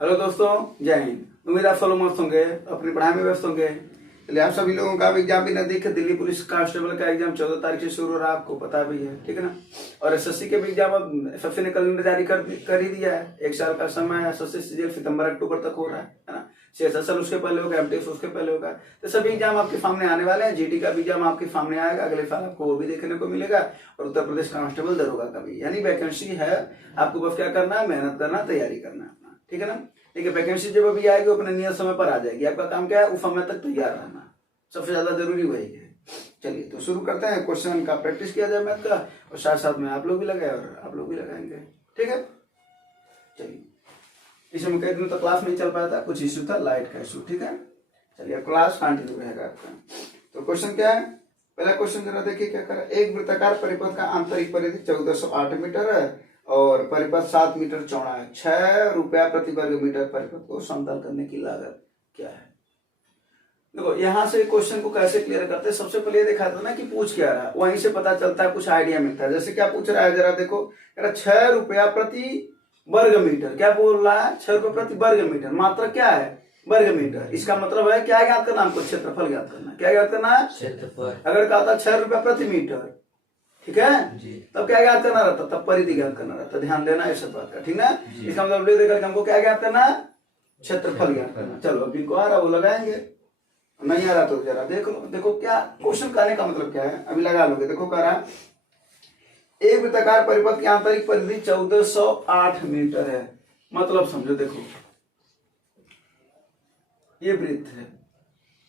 Hello दोस्तों, जय हिंद। उम्मीद आप सब लोग मस्त होंगे, अपनी पढ़ाई में व्यस्त होंगे। चलिए, आप सभी लोगों का एग्जाम भी नजदीक है। दिल्ली पुलिस कांस्टेबल का एग्जाम 14 तारीख से शुरू हो रहा है, आपको पता भी है, ठीक है ना। और एसएससी के भी एग्जाम अब सबसे ने कैलेंडर जारी कर ही दिया है। एक साल का समय एसएससी सीजीएल सितंबर अक्टूबर तक हो रहा है ना। सीएसएसएल उसके पहले होगा, एमटीएस उसके पहले होगा। तो सभी एग्जाम आपके सामने आने वाले हैं। जीटी का भी एग्जाम आपके सामने आएगा अगले साल, आपको वो भी देखने को मिलेगा। और उत्तर प्रदेश कांस्टेबल दरोगा का भी, यानी वैकेंसी है। आपको बस क्या करना है, मेहनत करना, तैयारी करना है, ठीक है ना। ठीक है, वैकेंसी जब अभी आएगी अपने नियत समय पर आ जाएगी। आपका काम क्या है, उस समय तक तैयार रहना, सबसे ज्यादा जरूरी वही है। चलिए तो शुरू करते हैं। क्वेश्चन का प्रैक्टिस किया जाए मैथ का, और साथ साथ में आप लोग भी लगाए और आप लोग भी लगाएंगे, ठीक है। चलिए, इसमें कई दिनों तक क्लास नहीं चल पाया था, कुछ इश्यू था, लाइट का इश्यू, ठीक है। चलिए, क्लास कंटिन्यू रहेगा आपका। तो क्वेश्चन क्या है, पहला क्वेश्चन जरा देखिए क्या करा। एक वृत्ताकार परिपथ का आंतरिक परिधि 1408 मीटर है और परिपथ 7 मीटर चौड़ा है। 6 रुपया प्रति वर्ग मीटर परिपथ को समतल करने की लागत क्या है। देखो, यहां से क्वेश्चन को कैसे क्लियर करते हैं। सबसे पहले देखा था ना कि पूछ क्या रहा है, वहीं से पता चलता है, कुछ आइडिया मिलता है। जैसे क्या पूछ रहा है, जरा देखो, कह रहा 6 रुपया प्रति वर्ग मीटर। क्या बोल रहा है, 6 रुपया प्रति वर्ग मीटर। मात्रा क्या है, वर्ग मीटर। इसका मतलब है क्या ज्ञात करना, हमको क्षेत्रफल ज्ञात करना। क्या ज्ञात करना है, क्षेत्रफल। अगर कहा था 6 रुपया प्रति मीटर, ठीक है, तब क्या ज्ञात करना रहता, तब परिधि ज्ञात करना रहता। ध्यान देना इस बात का, ठीक ना। इसका मतलब देकर हमको क्या ज्ञात करना है, क्षेत्रफल ज्ञात करना। चलो, अभी को आ रहा वो लगाएंगे, नहीं आ रहा तो जरा देख लो। देखो क्या क्वेश्चन करने का मतलब क्या है, अभी लगा लोगे। देखो कह रहा एक वृत्ताकार परिपथ की आंतरिक परिधि 1408 मीटर है। मतलब समझो, देखो ये वृत्त है,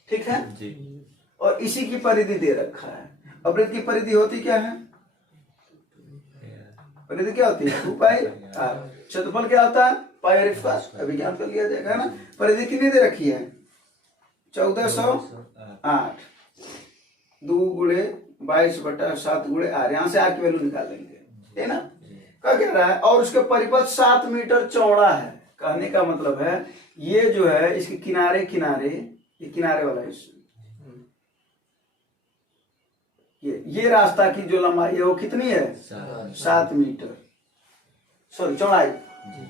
ठीक है जी, और इसी की परिधि दे रखा है। अब वृत्त की परिधि होती क्या है, परिधि क्या होती है, 2 पाई आर। क्षेत्रफल क्या होता है, पाई आर स्क्वायर। अभी ज्ञात कर लिया जाएगा ना। परिधि कितनी दे रखी है, 1408। 2 गुणे 22/7 गुणे आर। यहाँ से आर की वैल्यू निकाल लेंगे, है ना। क्या कह रहा है, और उसके परिपथ 7 मीटर चौड़ा है। कहने का मतलब है ये जो है, इसके किनारे किनारे, ये किनारे वाला हिस्सा, ये रास्ता की जो लंबाई है वो कितनी है, 7 मीटर। सॉरी, चौड़ाई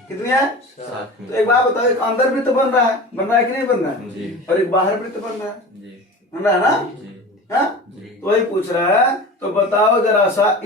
कितनी है, 7 मीटर। तो एक बात बताओ, एक अंदर वृत्त बन रहा है कि नहीं बन रहा है, और एक बाहर वृत्त बन रहा है ना। तो वही पूछ रहा है, तो बताओ जरा सा,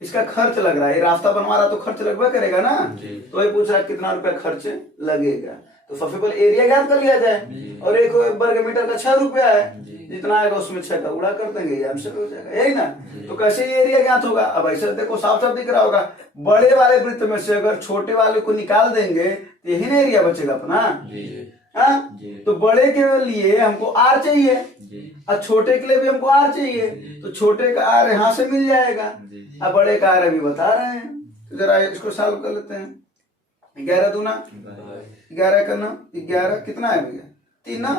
इसका खर्च लग रहा है, रास्ता बनवा रहा तो खर्च लगवा करेगा ना। तो वही पूछ रहा है कितना रुपया खर्च लगेगा। तो सबसे पहले एरिया ज्ञात कर लिया जाए, और एक वर्ग मीटर का 6 रुपया है, जितना आएगा उसमें 6 का गुणा कर देंगे, आंसर हो जाएगा, यही ना। तो कैसे ये एरिया ज्ञात होगा, अब ऐसे देखो साफ साफ दिख रहा होगा। बड़े वाले वृत्त में से अगर छोटे वाले को निकाल देंगे तो यही ना एरिया बचेगा अपना। हाँ, तो बड़े के लिए हमको आर चाहिए और छोटे के लिए भी हमको आर चाहिए। तो छोटे का आर यहाँ से मिल जाएगा, अब बड़े का आर अभी बता रहे हैं। तो जरा इसको सॉल्व कर लेते हैं। 11 दूना 11 करना, 11 कितना है भैया, 3 ना।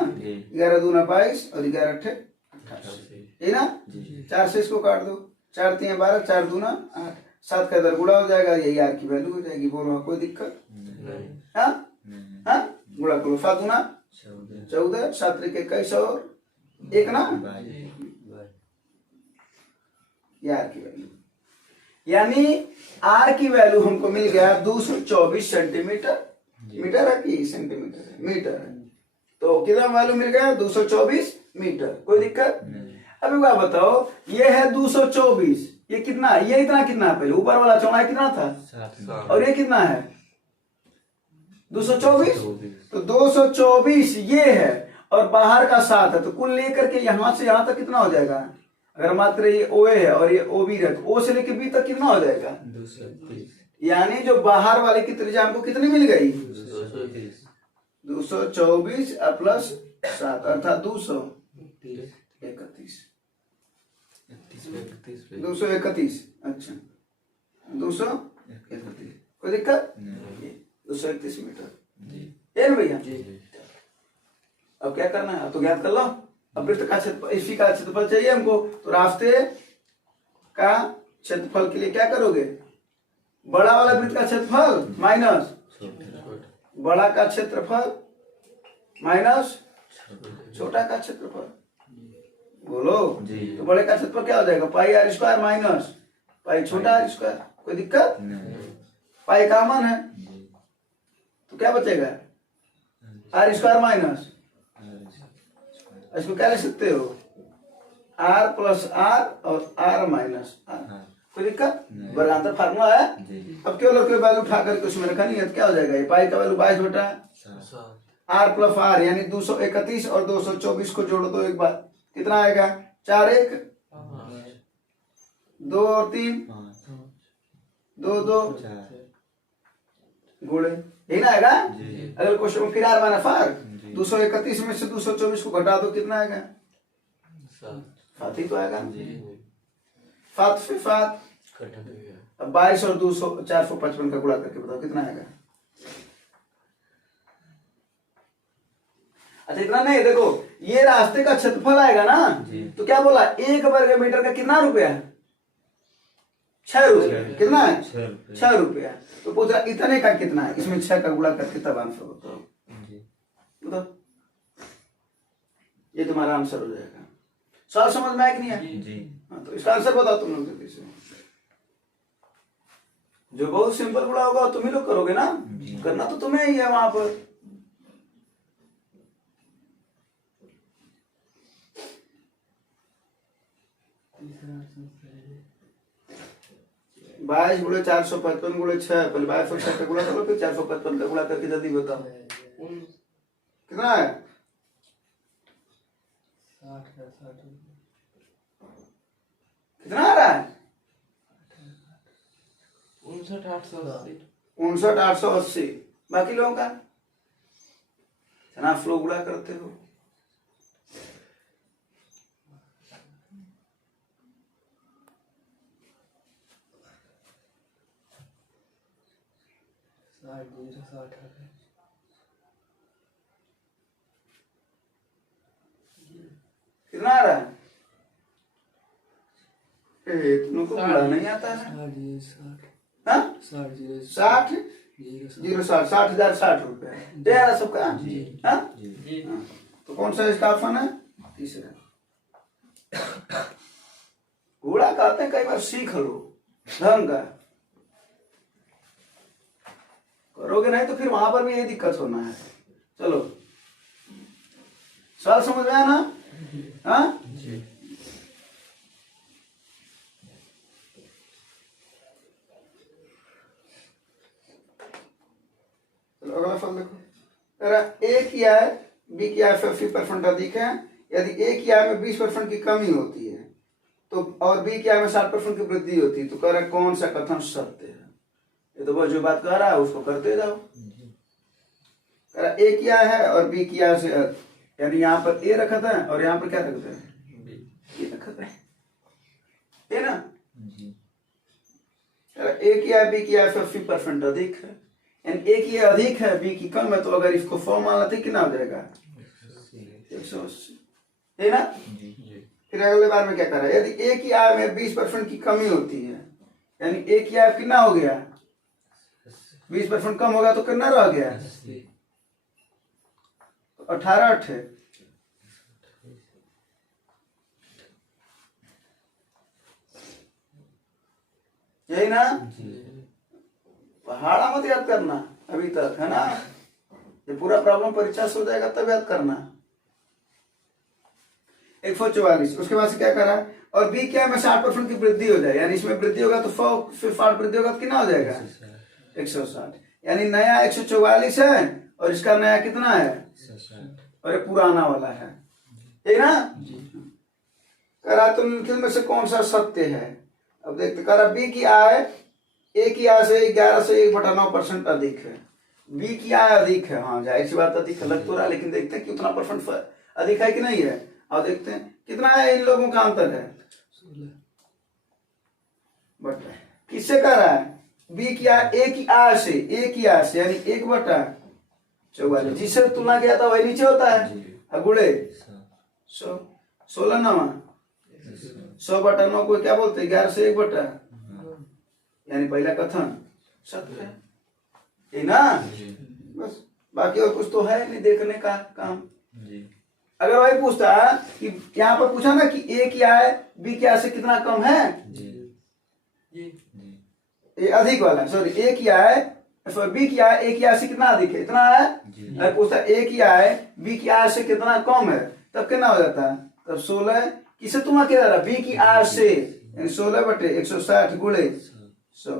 11 दूना 22 और 11 अट्ठे 28, यही ना। 4 से इसको काट दो, 4 3 12, 4 दूना 8, 7 का इधर गुणा हो जाएगा, यही आर की वैल्यू हो जाएगी। बोलो कोई दिक्कत, हाँ, गुणा करो। 7 दूना 14, 7 त्रिक 21 और 1 ना, ये आर की वैल्यू। यानी आर की वैल्यू हमको मिल गया 224 सेंटीमीटर। मीटर है कि सेंटीमीटर है, मीटर है। तो कितना वैल्यू मिल गया, 224 मीटर। कोई दिक्कत। अभी बात बताओ, ये है 224, ये कितना है, ये इतना कितना है, पहले ऊपर वाला चौड़ाई कितना था, और ये कितना है 224। तो 224 ये है, और बाहर का 7 है। तो कुल लेकर के यहां से यहां तक कितना हो जाएगा, अगर मात्र ये ओ है और ये ओ बी है, तो ओ से लेकर बी तक कितना हो जाएगा, 230। यानी जो बाहर वाले की त्रिज्या हमको कितनी मिल गई, 224 प्लस 7 अर्थात 231। 231, अच्छा 231। कोई दिक्कत, 231 मीटर, ये ना भैया। अब क्या करना है, तो ज्ञात कर लो। अब वृत्त का क्षेत्रफल, इसी का क्षेत्रफल चाहिए हमको। तो रास्ते का क्षेत्रफल के लिए क्या करोगे, बड़ा वाला वृत्त का क्षेत्रफल माइनस बड़ा का क्षेत्रफल माइनस छोटा का क्षेत्रफल। बोलो जी। तो बड़े का क्षेत्रफल क्या हो जाएगा, पाई आर स्क्वायर माइनस पाई छोटा आर स्क्वायर। कोई दिक्कत, पाई कॉमन है तो क्या बचेगा? आर स्क्वायर माइनस, इसको क्या ले सकते हो? आर प्लस आर और आर माइनस आर। कोई दिक्कत? वर्गांतर फार्मूला है। अब केवल और केवल वैल्यू उठा करके उसमें रखा नहीं है तो क्या हो जाएगा? ये पाई का वैल्यू 22 बटा आर प्लस आर यानी 231 और 224 को जोड़ दो एक बार, कितना आएगा? 4 1 2 और 3 2 2 गुणे, यही ना आएगा? अगर क्वेश्चन में फिर आर माइनस आर 231 में से 224 को घटा दो, कितना आएगा? 7 ही तो आएगा। 7 से 7, अब 22 और 200 455 का गुणा करके बताओ कितना आएगा? अच्छा इतना नहीं, देखो ये रास्ते का क्षेत्रफल आएगा ना, तो क्या बोला? 1 वर्ग मीटर का कितना रुपया? 6 रुपया। कितना है? 6 रुपया। तो पूछ रहा इतने का कितना है, इसमें 6 का गुणा करके तब आंसर बताओ। बताओ, ये तुम्हारा आंसर हो जाएगा। सवाल समझ में आया कि नहीं आया? हाँ, तो इसका आंसर बताओ तुम लोग जल्दी से। जो बहुत सिंपल गुणा होगा तुम ही लोग करोगे ना, करना तो तुम्हें ही है वहां पर। बाईस गुणे 455 गुणे 6, पहले 22 और 6 का गुणा करो, फिर 455 का गुणा करके जल्दी बताओ कितना है? 60 कितना आ रहा है? 59,880। बाकी लोगों का फ्लो गुणा करते हो। कितना आ रहा है? तुमको गुणा नहीं आता है? 60,060 रुपया दे रहा सबका। हाँ? तो कौन सा इसका ऑप्शन है? तीसरा। गुणा कहते हैं, कई बार सीख लो ढंग का, करोगे नहीं तो फिर वहां पर भी यही दिक्कत होना है। चलो सवाल समझ में आया ना? हाँ? चलो अगला सवाल देखो। ए की आय बी की आय से 80% अधिक है, यदि ए की आय में 20% की कमी होती है तो और बी की आय में 60% की वृद्धि होती है, तो कह रहा है कौन सा कथन सत्य है? ये तो बस जो बात कह रहा है उसको करते जाओ। कह रहा ए की आय है और बी की आय से, यानी यहाँ पर ए रखा था और यहाँ पर क्या रखते हैं? ये रखा था, है ना? ए की आय बी की आय से 80% अधिक है, यानी ए की अधिक है बी की कम है, तो अगर इसको 100 मान लेते कितना हो जाएगा? 180, है ना? फिर अगले बार में क्या कर रहा है? यदि ए की आय में 20% की कमी होती है, यानी ए की आय कितना हो गया? 20% कम होगा तो कितना रह गया? तो 18 8 यही ना? पहाड़ा मत याद करना अभी तक, है ना? ये पूरा प्रॉब्लम परीक्षा से हो जाएगा तब याद करना। 144। उसके बाद से क्या करा? और बी क्या में 60% की वृद्धि हो जाए, यानी इसमें वृद्धि होगा तो 100 से 60 वृद्धि होगा तो कितना हो जाएगा? 160। यानी नया 144 है और इसका नया कितना है? और ये पुराना वाला है, ठीक ना? करा तो निम्नलिखित में से कौन सा सत्य है? अब देखते। करा बी की आय ए की आय से 11 से 1/9% अधिक है, बी की आय अधिक है। हाँ जाहिर सी बात अधिक लग तो रहा, लेकिन देखते हैं कितना % अधिक है कि नहीं है। और देखते हैं कितना है, इन लोगों का अंतर है। बट किससे कर रहा है? बी की आय ए की आय से, ए की आय से यानी 1/44, जिससे तुलना किया था वही नीचे होता है। गुड़े 16 9 100/9 को क्या बोलते हैं? 11 से 1/, यानी पहला कथन सत्य है ना? बस बाकी और कुछ तो है नहीं देखने का काम। अगर वही पूछता कि यहाँ पर पूछा ना कि ए की आय बी की आय से कितना कम है, ये अधिक वाला, सॉरी, ए की आय बी की आय ए की आय से कितना अधिक है, इतना है। अगर पूछता है ए की आय बी की आय से कितना कम है, तब कितना हो जाता है, तब 16 किसे तुम क्या रहा, बी की आय से 16/160 गुणे 100,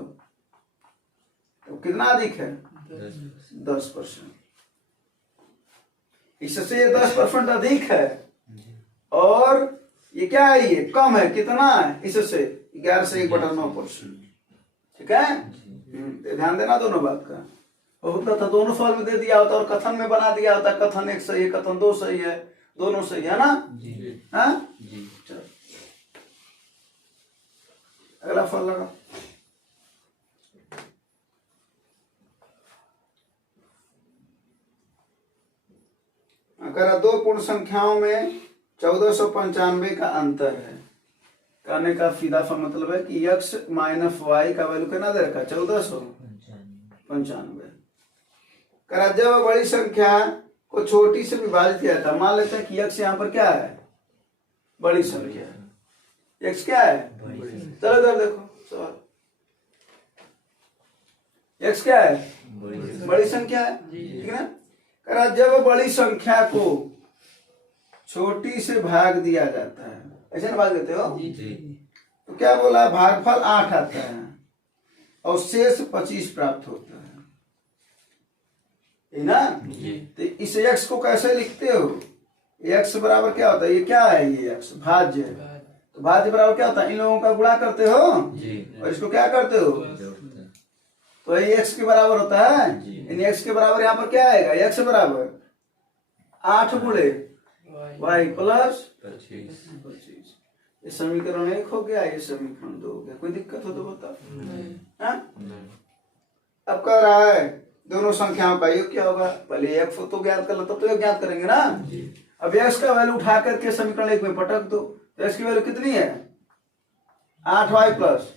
तो कितना अधिक है 10%। इससे ये 10% अधिक है, और ये क्या है, ये कम है, कितना है, इससे 11 से 1/9%। ठीक है, ध्यान देना दोनों बात का। होता था दोनों सवाल में दे दिया होता और कथन में बना दिया होता, कथन 1 सही है, कथन 2 सही है, दोनों सही है ना। हाँ, चलो अगला फल लगा। अगर दो पूर्ण संख्याओं में 1495 का अंतर है, कहने का सीधा सा मतलब है कि x माइनस वाई का वैल्यू कितना दे रखा है, 1495। करा जब बड़ी संख्या को छोटी से विभाजित किया था, मान लेते हैं कि x यहाँ पर क्या है, बड़ी संख्या है, x क्या है, चलो इधर देखो सवाल, x क्या है, बड़ी संख्या है, ठीक है ना। करा जब बड़ी संख्या को छोटी से भाग दिया जाता है, ऐसे ना भाग देते हो, तो क्या बोला, भागफल 8 आता है और शेष 25 प्राप्त होता है ना। तो इस x को कैसे लिखते हो, x बराबर क्या होता है, ये क्या है, ये x भाज्य है, तो भाज्य बराबर क्या होता है, इन लोगों का गुणा करते हो और इसको क्या करते हो, तो ये x के बराबर होता है। इन x के बराबर यहाँ पर क्या आएगा, x बराबर 8 गुणे y प्लस 25। ये समीकरण 1 हो गया, ये समीकरण 2 हो गया। कोई दिक्कत हो तो बताओ। अब कह रहा है दोनों संख्याओं का योग क्या होगा, पहले x तो ज्ञात कर लो, तब तो योग ज्ञात करेंगे ना। अब x का वैल्यू उठा करके समीकरण 1 में पटक दो, तो x की वैल्यू कितनी है, 8y प्लस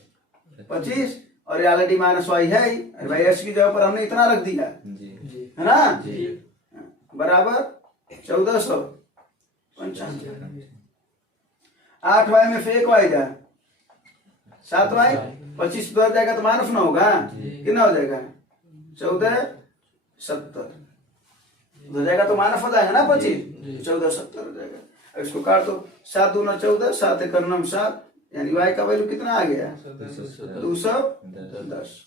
25, और ये ऑलरेडी माइनस वाई है ही, अरे भाई x की जगह पर हमने इतना रख दिया है ना, बराबर 1495। 8y में से 1y जाए 7y, 25 तो जाएगा तो माइनस ना होगा, कितना हो जाएगा 1470 हो जाएगा, तो माइनस हो जाएगा ना 25, 1470 हो जाएगा। इसको काट दो, 7 दूना 14, 7 एक 7, यानी y का वैल्यू कितना आ गया 210।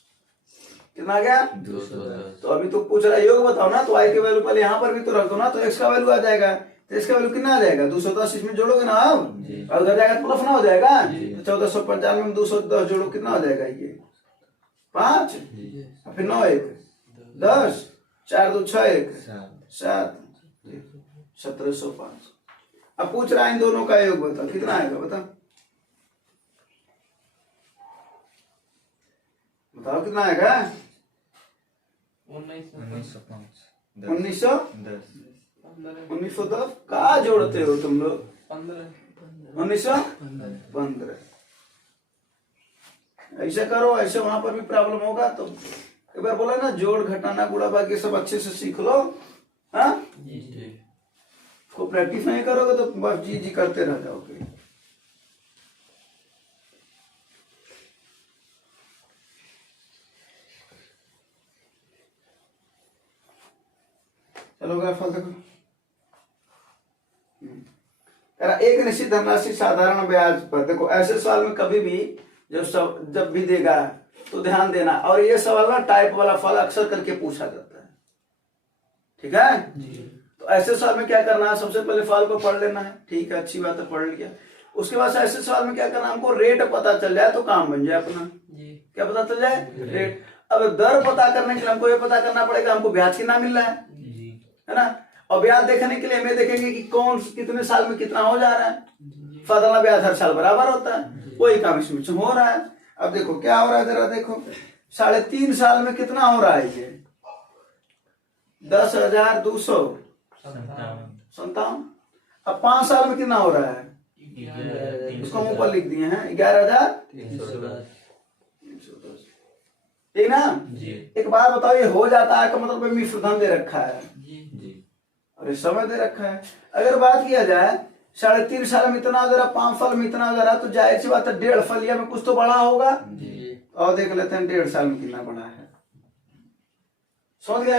कितना आ गया 210। तो अभी तो पूछ रहा है योग बताओ ना, तो y के वैल्यू पहले यहाँ पर भी तो रख दो ना, तो x का वैल्यू आ जाएगा, तो इसका वैल्यू कितना आ जाएगा 210, इसमें जोड़ोगे ना आप, और उधर जाएगा प्लस ना हो जाएगा, तो 1495 में 210 जोड़ो, कितना हो जाएगा ये 5, फिर 9 1 10, 4 2 6 1 7, 1705। अब पूछ रहा है इन दोनों का योग बताओ, कितना आएगा बताओ, बताओ कितना आएगा 1910। कहा जोड़ते हो तुम लोग, 1915। ऐसा करो, ऐसे वहां पर भी प्रॉब्लम होगा तो एक बार बोला ना, जोड़ घटाना गुणा बाकी सब अच्छे से सीख लो। हाँ, को प्रैक्टिस नहीं करोगे तो बस जी जी करते रह जाओगे। चलो फल देखो, एक निश्चित धनराशि साधारण ब्याज पर, देखो ऐसे सवाल में कभी भी जब भी देगा तो ध्यान देना, और ये सवाल ना टाइप वाला फल अक्सर करके पूछा जाता है, ठीक है। तो ऐसे सवाल में क्या करना है, सबसे पहले फल को पढ़ लेना है, ठीक है, अच्छी बात है, पढ़ लिया। उसके बाद ऐसे सवाल में क्या करना, हमको रेट पता चल जाए तो काम बन जाए अपना। क्या पता चल जाए, रेट। अब दर पता करने के लिए हमको ये पता करना पड़ेगा हमको ब्याज कितना मिल रहा है ना, और ब्याज देखने के लिए हमें देखेंगे कि कौन कितने साल में कितना हो जा रहा है, फलाना ब्याज हर साल बराबर होता है, वही काम इसमें हो रहा है। अब देखो क्या हो रहा है, जरा देखो 3.5 साल में कितना हो रहा है, ये 10,257। अब 5 साल में कितना हो रहा है, उसको हम ऊपर लिख दिए हैं 11,310, ठीक ना। एक बार बताओ, ये हो जाता है का मतलब मिश्र धन दे रखा है और ये समय दे रखा है। अगर बात किया जाए 3.5 साल में इतना हो जा रहा, 5 साल में इतना हो जा रहा, तो जाहिर सी बात है 1.5 साल में कुछ तो बड़ा होगा। और देख लेते हैं 1.5 साल में कितना बड़ा है, समझ गए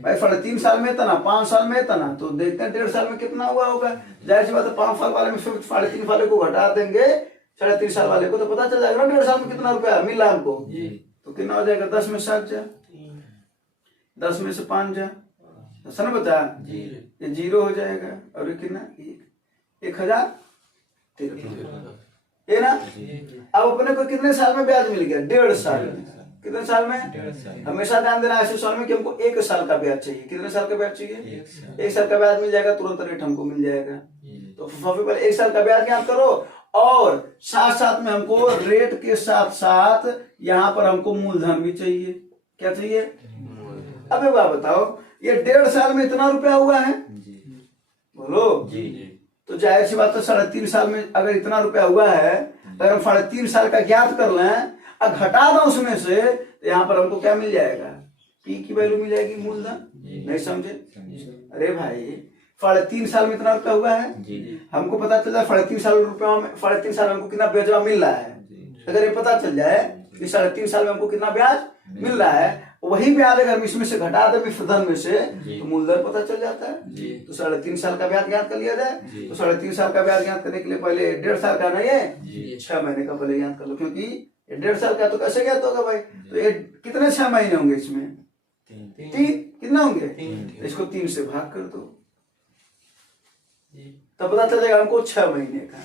भाई? 3.5 साल में इतना, 5 साल में इतना, तो देखते हैं 1.5 साल में कितना हुआ होगा। जाहिर सी बात है 5 साल वाले में 3.5 वाले को घटा देंगे 3.5 साल वाले को, तो पता चल जाएगा ना 1.5 साल में कितना रुपया मिला हमको। तो कितना हो जाएगा? 10 में 7 जा, 10 में से 5 जा, ना बचा, ये 0 हो जाएगा। और ये कितना? 1013 ये ना। अब अपने को कितने साल में ब्याज मिल गया? 1.5 साल में। कितने साल में? हमेशा ध्यान देना ऐसे साल में कि हमको 1 साल का ब्याज चाहिए। कितने साल का ब्याज चाहिए? 1 साल का ब्याज मिल जाएगा, तुरंत रेट हमको मिल जाएगा। तो सबसे पहले 1 साल का ब्याज ज्ञात करो, और साथ साथ में हमको रेट के साथ साथ यहाँ पर हमको मूलधन भी चाहिए। क्या चाहिए? अब एक बात बताओ, ये 1.5 साल में इतना रुपया हुआ है, बोलो। तो जाहिर सी बात है 3.5 साल में अगर इतना रुपया हुआ है, अगर हम 3.5 साल का ज्ञात कर लें और घटा दो उसमें से, तो यहाँ पर हमको क्या मिल जाएगा? पी की वैल्यू मिल जाएगी, मूलधन। नहीं समझे? अरे भाई 3.5 साल में इतना रुपया हुआ है, हमको पता चल जाए 3.5 साल रुपया में 3.5 साल में हमको कितना ब्याज मिल रहा है। अगर ये पता चल जाए कि 3.5 साल में हमको कितना ब्याज मिल रहा है, वही ब्याज अगर इसमें से घटा दे विफर्धन में से, तो मूलधन पता चल जाता है। तो 3.5 साल का ब्याज ज्ञात कर लिया जाए। तो 3.5 साल का ब्याज ज्ञात करने के लिए पहले 1.5 साल का नहीं है, 6 महीने का पहले ज्ञात कर लो, क्योंकि 1.5 साल का तो कैसे ज्ञात होगा भाई? तो ये कितने 6 महीने होंगे इसमें? 3 कितना होंगे? इसको 3 से भाग कर दो, तब पता चल जाएगा हमको 6 महीने का।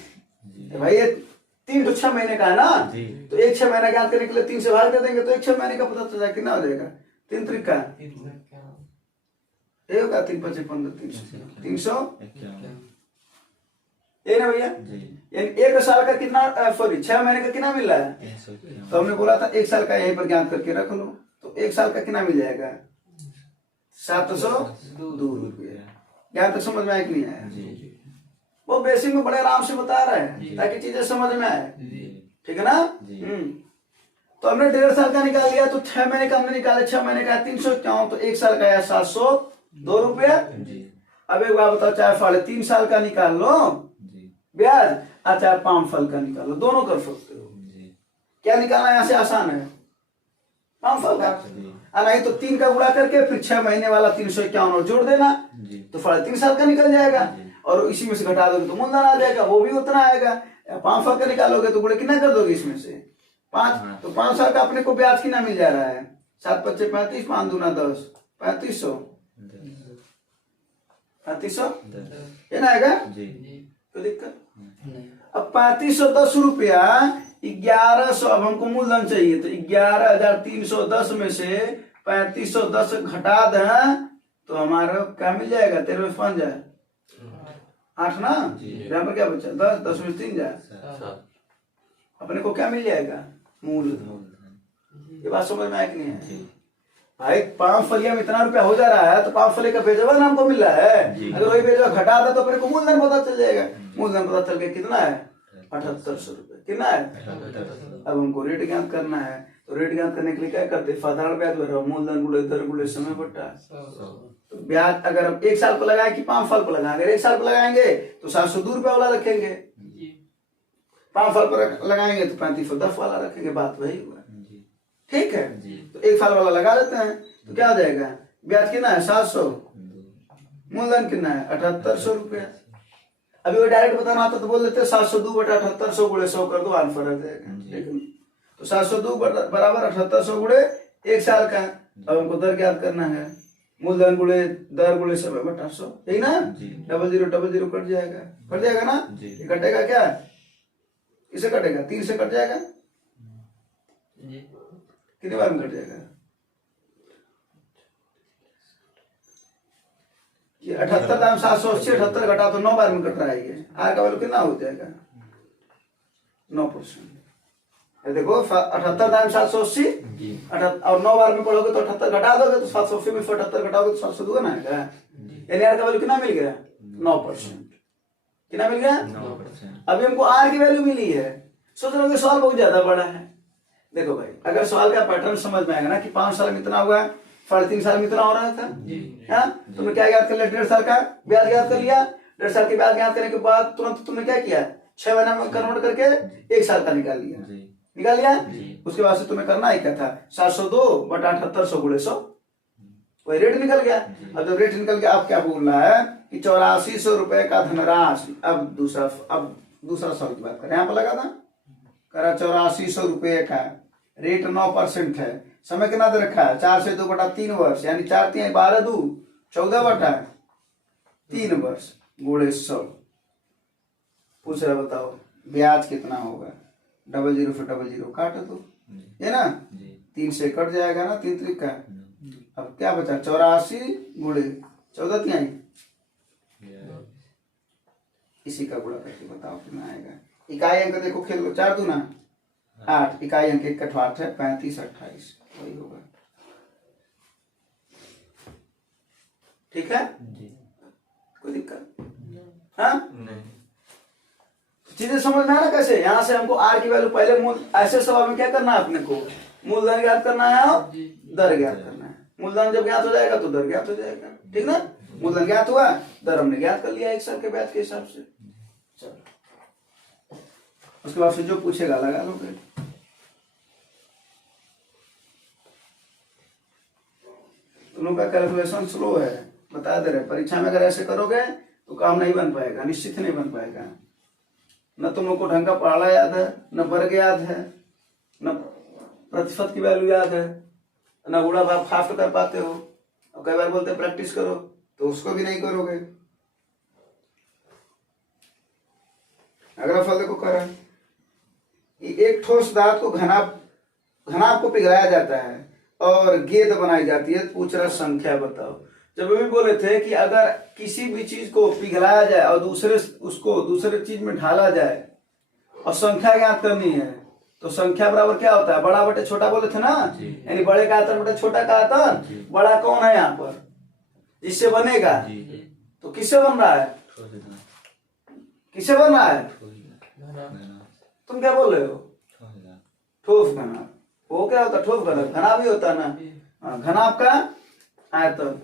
तो भाई ये 3 तो 6 महीने का है ना, तो 1 6 महीना ज्ञात करने के लिए 3 से भाग दे देंगे, तो 1 6 महीने का पता चल जाएगा। कितना हो जाएगा? 3 त्रिका ये होगा, 3 5 15 300 ये ना भैया। यानी 1 साल का कितना, सॉरी 6 महीने का कितना मिल रहा है? तो हमने बोला था 1 साल का यहीं पर ज्ञात करके रख लो। तो 1 साल का कितना मिल जाएगा? 702 रुपया। यहाँ तक समझ में आया कि नहीं आया? वो बेसिक में बड़े आराम से बता रहे हैं ताकि चीजें समझ में आए, ठीक है ना। तो हमने 1.5 साल का निकाल लिया, तो 6 महीने का हमने निकाला। 6 महीने का 351, तो 1 साल का है 702 रुपया। अब एक बात बताओ, चाहे 3.5 साल का निकाल लो ब्याज, और चाहे 5 साल का निकाल लो, दोनों कर सकते हो। क्या निकालना यहाँ से आसान है? 5 साल का, और नहीं तो 3 का गुणा करके फिर 6 महीने वाला 351 और जोड़ देना, तो 3.5 साल का निकल जाएगा। और इसी में से घटा दोगे तो मूलधन आ जाएगा, वो भी उतना आएगा। 5 साल का निकालोगे तो गुणे कितना कर दोगे इसमें से? 5। तो 5 साल का अपने को ब्याज कितना मिल जा रहा है? 7 5 35, 5 दूना 10, 3500 ये ना आएगा, कोई दिक्कत? अब 3510 रुपया 1100, अब हमको मूलधन चाहिए, तो 11,310 में से 3510 घटा दें तो हमारा क्या मिल जाएगा? 13 में 5 जाए 8 ना, यहाँ पर क्या बचा? 10, 10 में 3 जाए, अपने को क्या मिल जाएगा? मूलधन। ये बात समझ में आया कि नहीं है भाई? 5 फलिया में इतना रुपया हो जा रहा है, तो 5 फलिया का बेजवा नाम को मिल रहा है। अगर वही बेजवा घटा दे तो अपने को मूलधन पता चल जाएगा। मूलधन पता चल गया कितना है? 7800 रुपये। कितना है? अब हमको रेट ज्ञात करना है, तो रेट ज्ञात करने के लिए क्या करते? साधारण ब्याज भरा, मूलधन गुणे दर गुणे समय बट्टा। तो ब्याज अगर हम 1 साल को लगाए कि 5 साल को लगाएंगे? अगर 1 साल को लगाएंगे तो 702 रुपया वाला रखेंगे, 5 साल पर लगाएंगे तो 3510 वाला रखेंगे। बात वही हुआ, ठीक है। तो 1 साल वाला लगा लेते हैं, तो क्या हो जाएगा? ब्याज कितना है? 700, मूलधन कितना है? 7800 रुपया। अभी वो डायरेक्ट बताना आता तो बोल देते 702 बटा 7800 गुणे 100 कर दो, आंसर आ जाएगा। तो 702 बराबर 7800 गुणे 1 साल का। अब हमको दर ज्ञात करना है, मूलधन गुणे दर गुणे समय बटा 100, यही ना। 0000 कट जाएगा, कट जाएगा ना। ये कटेगा क्या? इसे कटेगा, 3 से कट जाएगा, कितने बार में कट जाएगा? ये 78 दाम 780, 78 घटा तो 9 बार में कट रहा है। ये आर का वैल्यू कितना हो जाएगा? 9%। देखो 78 दाम 780 और 9 बार में पढ़ोगे तो 78 घटा दोगे तो 780 में 78 घटाओगे तो 702 ना आएगा। यानी आर का वैल्यू कितना मिल गया? 9%। कितना मिल गया? 9%। अभी हमको आर की वैल्यू मिली है। सोच रहे हो सवाल बहुत ज्यादा बड़ा है। देखो भाई, अगर सवाल का पैटर्न समझ में आएगा ना कि 5 साल में इतना हुआ, 3.5 साल में इतना हो रहा था, तुमने क्या याद कर लिया? 1.5 साल का ब्याज याद कर लिया। 1.5 साल के ब्याज याद करने के बाद तुरंत तुमने क्या किया? 6 महीना में कन्वर्ट करके 1 साल का निकाल लिया। उसके बाद से तुम्हें करना ही क्या था? 702 बटा 7800 गुणे 100, कोई रेट निकल गया। अब जब रेट निकल गया, अब क्या बोल रहा है कि 8400 रुपए का धनराशि। अब दूसरा सवाल की बात करें, यहाँ पर लगा था करा 8400 रुपए का, रेट 9% है, समय कितना दे रखा है 4 से 2 बटा 3 वर्ष, यानी 4 3 12 2 14 बटा 3 वर्ष गुणे 100। पूछ रहा बताओ ब्याज कितना होगा। 00 फिर 00 काट दो, है ना, 3 से कट जाएगा ना, 3 त्रिक का। अब क्या बचा 84 गुणे 14 तिहाई, इसी का गुणा करके बताओ कितना आएगा। इकाई अंक देखो, खेल लो, 4 दूना 8, इकाई अंक 1 का 8 है, 35 28 वही होगा। ठीक है, कोई दिक्कत? हाँ, चीजें समझ में आना कैसे। यहाँ से हमको आर की वैल्यू पहले मूल, ऐसे सवाल में क्या करना है अपने को, मूलधन ज्ञात करना है और दर ज्ञात करना है। मूलधन जब ज्ञात हो जाएगा तो दर ज्ञात हो जाएगा, ठीक ना। मूलधन ज्ञात हुआ, दर हमने ज्ञात कर लिया 1 साल के ब्याज के हिसाब से। चलो उसके बाद फिर जो पूछेगा लगा लोगे। तुम लोग का कैलकुलेशन स्लो है, बता दे रहे। परीक्षा में अगर ऐसे करोगे तो काम नहीं बन पाएगा, निश्चित नहीं बन पाएगा। न तुम लोग को ढंग का पढ़ाना याद है, न वर्ग याद है, न प्रतिशत की वैल्यू याद है, न गुणा भाग फास्ट कर पाते हो। और कई बार बोलते प्रैक्टिस करो, तो उसको भी नहीं करोगे। अगला फल देखो करा, एक ठोस धातु को घनाभ को पिघलाया जाता है और गेंद बनाई जाती है। पूछ रहा संख्या बताओ। जब भी बोले थे कि अगर किसी भी चीज को पिघलाया जाए और दूसरे चीज में ढाला जाए और संख्या ज्ञात करनी है, तो संख्या बराबर क्या होता है, बड़ा बटे छोटा बोले थे ना, यानी बड़े का आयतन बटे छोटा का आयतन। बड़ा कौन है यहाँ पर जिससे बनेगा, तो किससे बन रहा है, किससे बन रहा है, तुम क्या बोल रहे हो, ठोस घनाभ। वो क्या होता है, ठोस घनाभ, घनाभ ही होता है ना। घनाभ का आयतन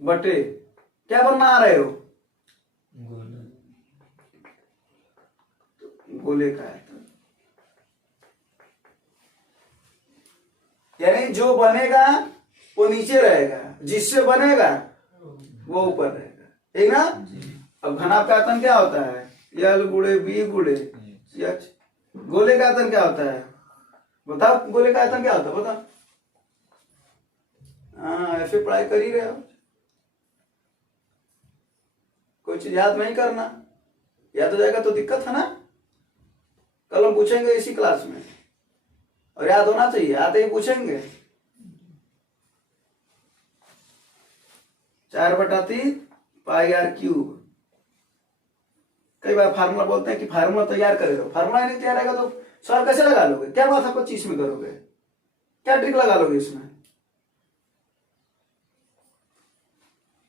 बटे क्या बनना आ रहे हो, गोले का आयतन। यानी जो बनेगा वो नीचे रहेगा, जिससे बनेगा वो ऊपर रहेगा, ठीक ना। अब घनाभ का आयतन क्या होता है, यल गुणे बी गुणे एच। गोले का आयतन क्या होता है बताओ, गोले का आयतन क्या होता है बताओ। हाँ, ऐसे पढ़ाई कर ही रहे हो, कोई चीज याद नहीं करना, याद हो जाएगा तो दिक्कत है ना। कल हम पूछेंगे इसी क्लास में, और याद होना चाहिए, आते ही पूछेंगे। 4/3 पाई आर क्यूब। कई बार फार्मूला बोलते हैं कि फार्मूला तैयार करे दो, फार्मूला नहीं तैयार आएगा तो सवाल कैसे लगा लोगे, क्या बात आप 25 में करोगे, क्या ट्रिक लगा लोगे इसमें।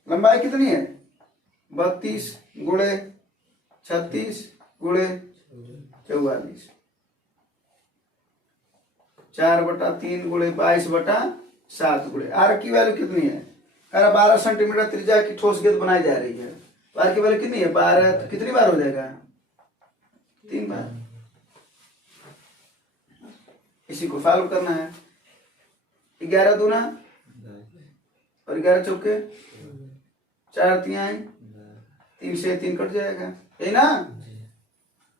लंबाई कितनी है 32 गुणे 36 गुणे 44, 4/3 गुणे 22/7 गुणे। आर की वैल्यू कितनी है, 12 सेंटीमीटर त्रिज्या की ठोस गेंद बनाई जा रही है। तो आर की वैल्यू कितनी है 12, तो कितनी बार हो जाएगा 3 बार। इसी को सॉल्व करना है। 11 दूना और 11 चौके 4 तिहाई, 3 से 3 कट जाएगा, यही ना।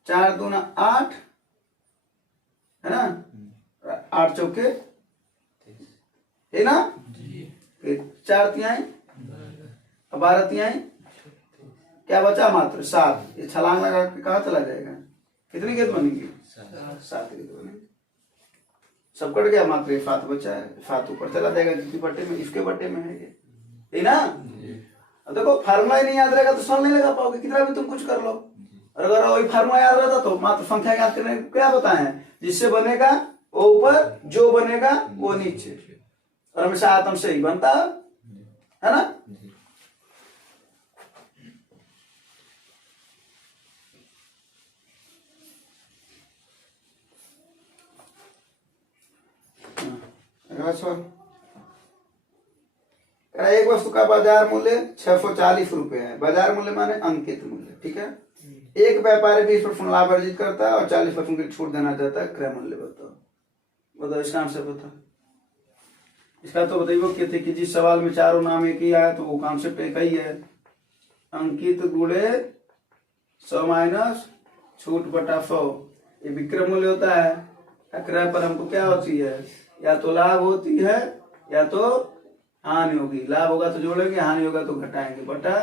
4 दूना 8 है ना, 8 चौके है ना, फिर 4 तिहाई और 12 तिहाई, क्या बचा मात्र 7। ये छलांग लगा के कहाँ चला जाएगा, कितनी गेंद बनेंगी 7 गेंद बनेंगी। सब कट गया, मात्र ये 7 बचा है, 7 ऊपर चला जाएगा जिसके बट्टे में, इसके बट्टे में है ये ना। अब देखो फार्मूला ही नहीं याद रहेगा तो सॉल्व नहीं लगा पाओगे, कितना भी तुम कुछ कर लो। और अगर वही फार्मूला याद रहता तो मात्र संख्या याद करने क्या बताए हैं, जिससे बनेगा वो ऊपर, जो बनेगा वो नीचे, और हमेशा आयतन से ही बनता है ना। एक वस्तु का बाजार मूल्य 640 रुपए है। बाजार मूल्य माने अंकित मूल्य, ठीक है। एक व्यापारी 20% लाभ अर्जित करता है और 40% की छूट देना चाहता है, क्रय मूल्य बताओ। बताओ इसका आंसर बताओ, इसका तो बताइए कि थे कि जिस सवाल में चारों नाम एक ही आया तो वो कॉन्सेप्ट एक ही है। अंकित गुणे 100 माइनस छूट बटा 100, ये विक्रम मूल्य होता है। टकराए पर हमको क्या होती है, या तो लाभ होती है या तो हानि होगी। लाभ होगा तो जोड़ेंगे, हानि होगा तो घटाएंगे, बटा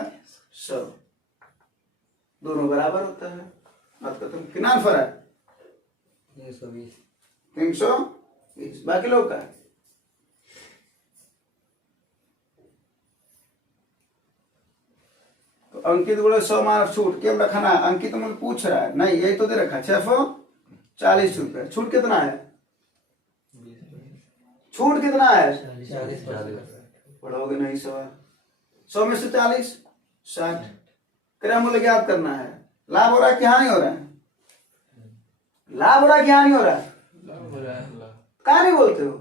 100, दोनों बराबर होता है। बात खत्म। कितना आंसर है? 320। बाकी लोग का तो अंकित गुणे 100 माइनस छूट क्या रखना है? अंकित मुझे पूछ रहा है, नहीं यही तो दे रखा 640 रुपए। छूट कितना है? छूट कितना है? 40। पढ़ोगे नहीं सवाल। 100 में से 40 60। क्रय मूल्य ज्ञात करना है। लाभ हो रहा है कि हानि हो रहा है? लाभ हो रहा है कि हानि हो रहा है? कहा नहीं बोलते हो?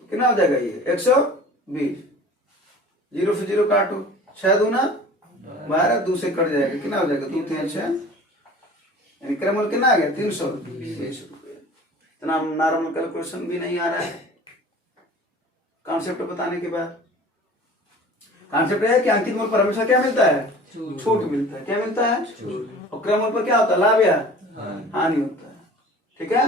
तो कितना हो जाएगा ये? 120। 0 से 0 काटो, 6 दूना 12, 2 से कट जाएगा, कितना हो जाएगा? 2 3 6, यानी क्रय मूल्य कितना आ गया? 320 रुपये। इतना नॉर्मल कैलकुलेशन भी नहीं आ रहा है कॉन्सेप्ट बताने के बाद। कॉन्सेप्ट है कि अंकित मूल्य पर हमेशा क्या मिलता है? छूट मिलता है। क्या मिलता है? और क्रय मूल्य पर क्या होता है? लाभ या हानि होता है। ठीक है।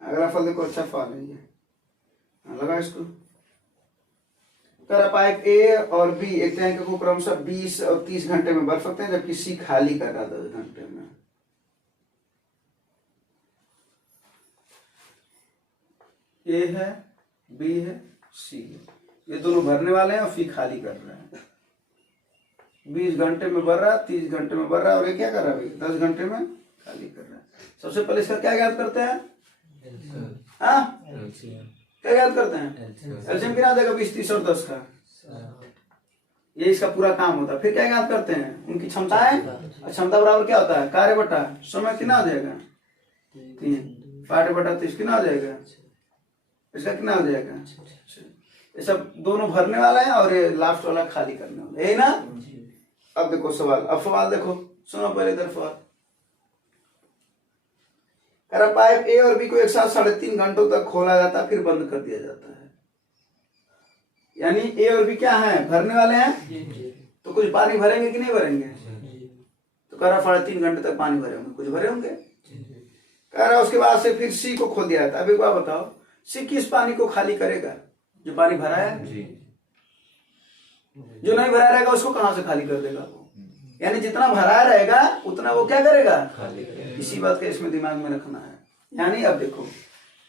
अगला फल देखो, अच्छा फल है ये, लगा इसको। पाइप ए और बी एक टैंक को क्रमशः 20 और 30 घंटे में भर सकते हैं, जबकि सी खाली कर रहा 10 घंटे में। ए है, बी है, सी है, ये दोनों भरने वाले हैं और सी खाली कर रहे हैं। 20 घंटे में भर रहा, 30 घंटे में भर रहा, और ये क्या कर रहा है भाई? 10 घंटे में खाली कर रहा है। सबसे पहले इसका क्या ज्ञात करते हैं? क्या याद करते हैं? एलसीएम कितना देगा? 20 30 और 10 का, ये इसका पूरा काम होता है। फिर क्या याद करते हैं? उनकी क्षमताएं, क्षमता बराबर क्या होता है? कार्य बटा समय, कितना हो जाएगा? 3। 60 बटा 30 कितना हो जाएगा? इसका कितना हो जाएगा? ये सब दोनों भरने वाला है और ये लास्ट वाला खाली करने वाला, यही ना? अब देखो सवाल, अब सवाल देखो, सुनो पहले इधर सवाल। पाइप ए और बी को एक साथ 3.5 घंटों तक खोला जाता है, फिर बंद कर दिया जाता है। यानी ए और बी क्या है? भरने वाले हैं। तो कुछ पानी भरेंगे कि नहीं भरेंगे? तो कह रहा 3.5 घंटे तक पानी भरे होंगे, कुछ भरे होंगे। कह रहा उसके बाद से फिर सी को खोल दिया जाता है। अब एक बार बताओ, सी किस पानी को खाली करेगा? जो पानी भरा है। जो नहीं भरा रहेगा उसको कहां से खाली कर देगा? यानी जितना भरा रहेगा उतना वो क्या करेगा? इसी बात का इसमें दिमाग में रखना है। यानी अब देखो,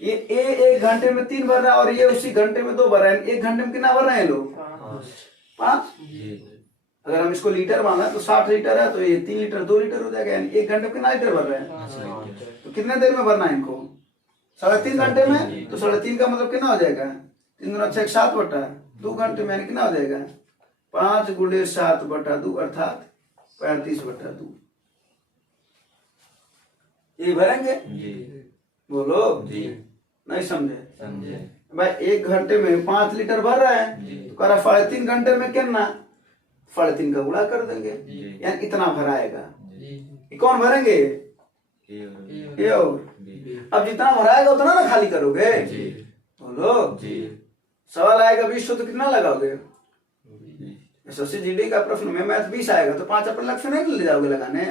ये ए 1 घंटे में 3 भर रहा है और ये उसी घंटे में 2 भर रहा है। 1 घंटे में कितना भर रहे हैं लोग? 5। अगर हम इसको लीटर माना तो 60 लीटर है, तो ये 3 लीटर 2 लीटर हो जाएगा। यानी 1 घंटे में कितना लीटर भर रहे हैं? तो कितने देर में भरना है इनको? 3.5 घंटे में। तो 3.5 का मतलब कितना हो जाएगा? 3 दूना 6, 7 बटा 2 घंटे में, यानी कितना हो जाएगा? 5 गुणे 7 बटा 2 अर्थात 35 बटा 2। ये भरेंगे? बोलो जी। नहीं समझे? भाई 1 घंटे में 5 लीटर भर रहा है, तो कह रहा 3.5 घंटे में कितना? 3.5 का गुणा कर देंगे, यानी इतना भराएगा। ये कौन भरेंगे? ये और। अब जितना भराएगा उतना ना खाली करोगे। बोलो सवाल आएगा 20 तो कितना लगाओगे? एसएससी जीडी का प्रश्न में मैथ 20 आएगा तो 5 अपने लक्ष्य नहीं ले जाओगे लगाने?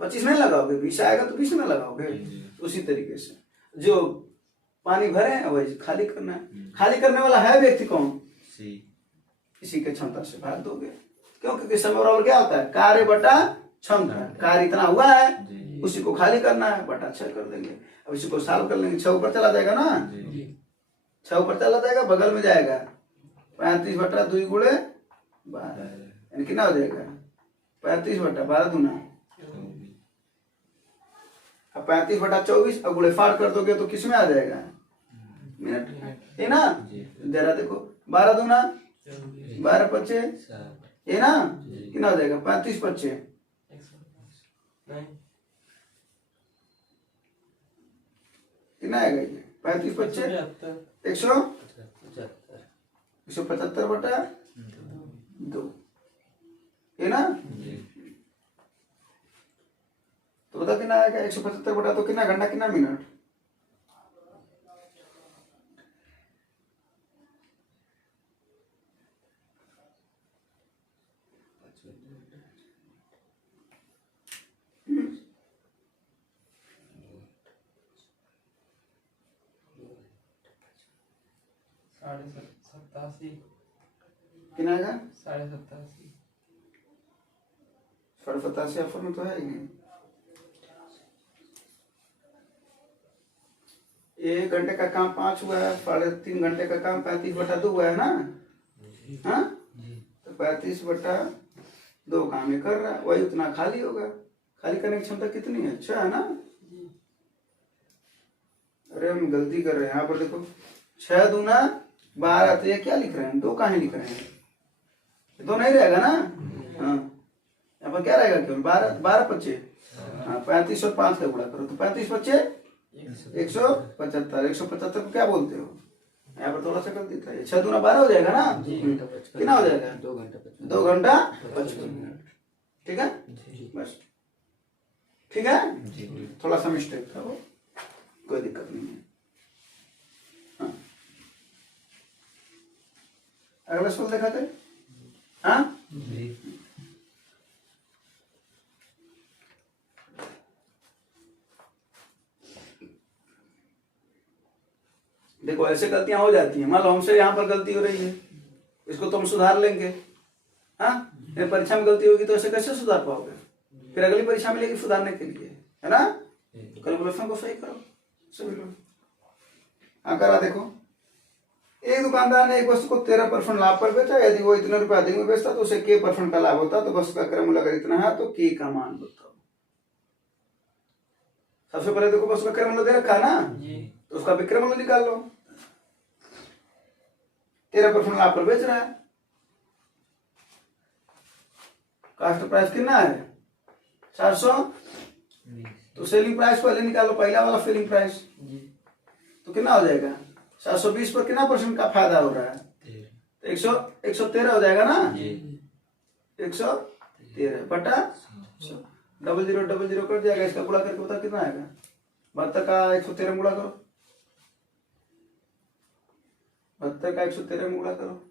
25 नहीं लगाओगे? 20 आएगा तो 20 में लगाओगे। उसी तरीके से जो पानी भरे हैं वही खाली करना है। खाली करने वाला है व्यक्ति कौन? इसी के क्षमता से भाग दोगे, क्योंकि समय बराबर क्या होता है? कार्य बटा क्षमता। कार्य इतना हुआ है, उसी को खाली करना है, बटा 6 कर देंगे। अब इसी को सॉल्व कर लेंगे। 6 ऊपर चला जाएगा ना, 6 ऊपर चला जाएगा, बगल में जाएगा 35 बटा 2 गुणे 12, यानी कितना हो जाएगा? 35 बटा 12 दूना 35 बटा 24। अब गुणे फाड़ कर दोगे तो किसमें आ जाएगा? मिनट है ना? जरा देखो, 12 दूना 12 पच्चे है ना? कितना हो जाएगा? 35 पच्चे कितना आएगा? ये 35 पच्चे 175 बटा 2, है ना। तो बता कितना आएगा 175 बटा 2 कितना घंटा कितना मिनट। कितना आएगा 87.5 ऑफर में तो है ही नहीं। 1 घंटे का काम 5 हुआ है, 3.5 घंटे का काम 35 बटा 2 हुआ है ना। हाँ तो 35 बटा 2 काम ये कर रहा है, वही उतना खाली होगा। खाली करने की क्षमता कितनी है, 6 है ना। अरे हम गलती कर रहे हैं यहाँ पर, देखो 6 दूना 12, तो ये क्या लिख रहे हैं, 2 कहाँ लिख रहे हैं, 2 नहीं रहेगा ना। हाँ यहाँ पर क्या रहेगा, केवल 12 बच्चे। हाँ 35 और 5 का गुणा करो तो 35 बच्चे 175। 175 को क्या बोलते हो, यहाँ पर थोड़ा सा गलती था। 6 दूना 12 हो जाएगा ना, कितना हो जाएगा 2 घंटा 55 मिनट। ठीक है बस, ठीक है। थोड़ा सा मिस्टेक था वो, कोई दिक्कत नहीं है। हाँ अगला सवाल देखा थे। हाँ देखो ऐसे गलतियां हो जाती हैं। मान लो हमसे यहाँ पर गलती हो रही है, इसको तो हम सुधार लेंगे। हाँ परीक्षा में गलती होगी तो ऐसे कैसे सुधार पाओगे, फिर अगली परीक्षा मिलेगी सुधारने के लिए, है ना। कैलकुलेशन को सही करो सभी लोग। हाँ करा देखो, एक दुकानदार ने एक वस्तु को 13% लाभ पर बेचा। यदि वो इतने रुपए अधिक में बेचता तो उसे k% का लाभ होता, तो वस्तु का क्रय मूल्य अगर इतना है तो k का मान बताओ। सबसे पहले देखो वस्तु का क्रय मूल्य दे रखा है ना, तो उसका विक्रय मूल्य निकाल लो। 13% लाभ पर बेच रहा है, कास्ट प्राइस कितना है 700, तो सेलिंग प्राइस पहले निकालो, पहला वाला सेलिंग प्राइस, तो कितना हो जाएगा 720 पर कितना % का फायदा हो रहा है, तो 113 हो जाएगा ना। 113 बटा 0000 कर जाएगा, इसका गुणा करके बता कितना आएगा। 72 का 113 गुणा करो, 72 का 113 में गुणा करो,